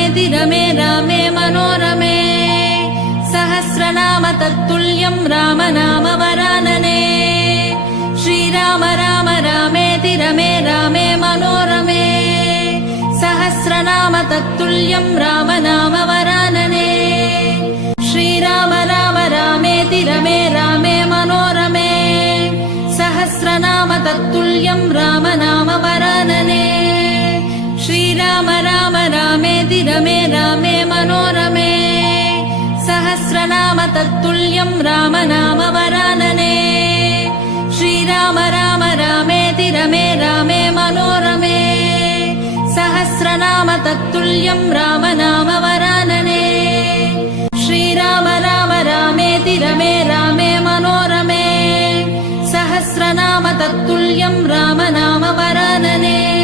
रामेति रमे रामे मनोरमे सहस्रनाम तत्तुल्यं राम नाम वरानने श्रीराम राम रामेति रमे रामे मनोरमे सहस्रनाम तत्तुल्यं राम नाम वरानने श्रीराम राम रामेति रमे रामे मनोरमे सहस्रनाम तत्तुल्यं राम नाम वरानने श्रीराम राम रामेति रमे रामे मनोरमे सहस्रनाम तत्तुल्यं राम नाम वरानने श्रीराम राम रामेति रमे रामे मनोरमे सहस्रनाम तत्तुल्यं राम नाम वरानने श्रीराम राम रामेति रमे रामे मनोरमे सहस्रनाम तत्तुल्यं राम नाम वरानने